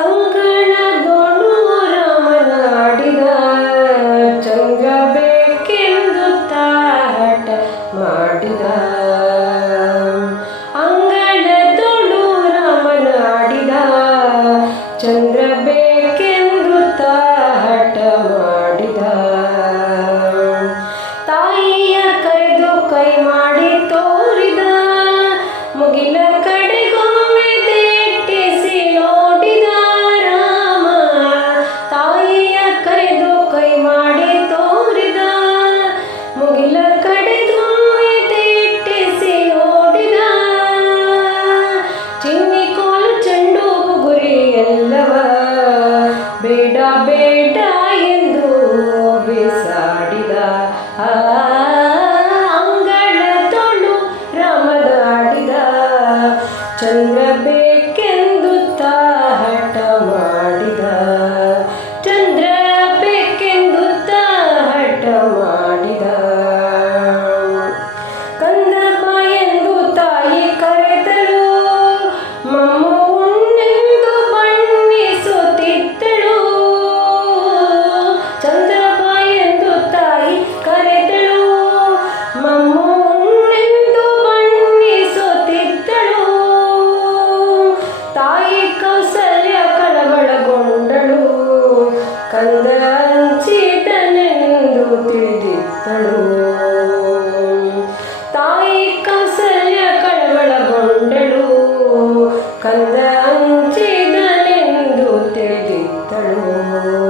ಅಂಕಣಗೊಂಡು ರಾಮನಾಡಿದ ಚಂದ್ರ ಬೇಕೆಂದು ತಾಟ ಮಾಡಿದ ಅಂಗಣದೊಳು ರಾಮನಾಡಿದ ಚಂದ್ರ ತಳುವೋ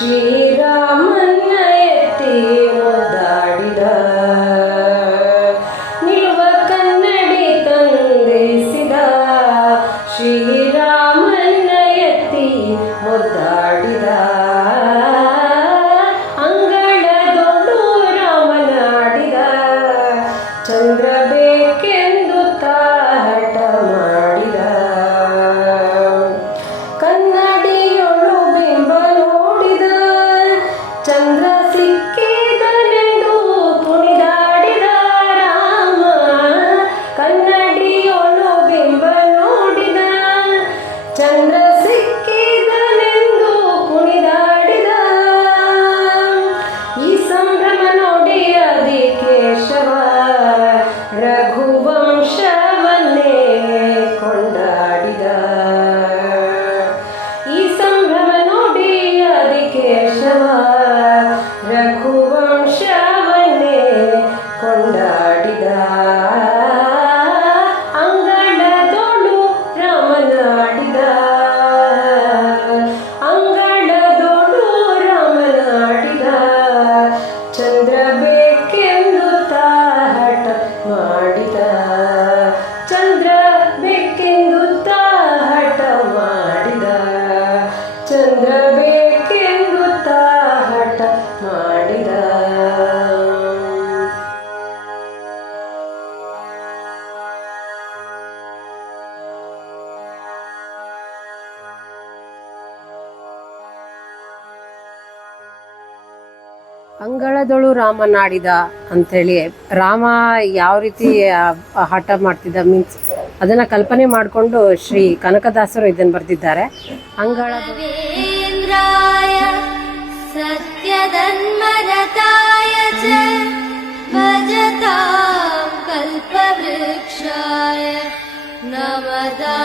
see. ಅಂಗಳದೊಳು ರಾಮನಾಡಿದ ಅಂತೇಳಿ. ರಾಮ ಯಾವ ರೀತಿ ಹಠ ಮಾಡ್ತಿದ್ದ ಮೀನ್ಸ್ ಅದನ್ನ ಕಲ್ಪನೆ ಮಾಡಿಕೊಂಡು ಶ್ರೀ ಕನಕದಾಸರು ಇದನ್ನು ಬರೆದಿದ್ದಾರೆ. ಅಂಗಳ ಕಲ್ಪವೃಕ್ಷಾಯ ನಮದಾ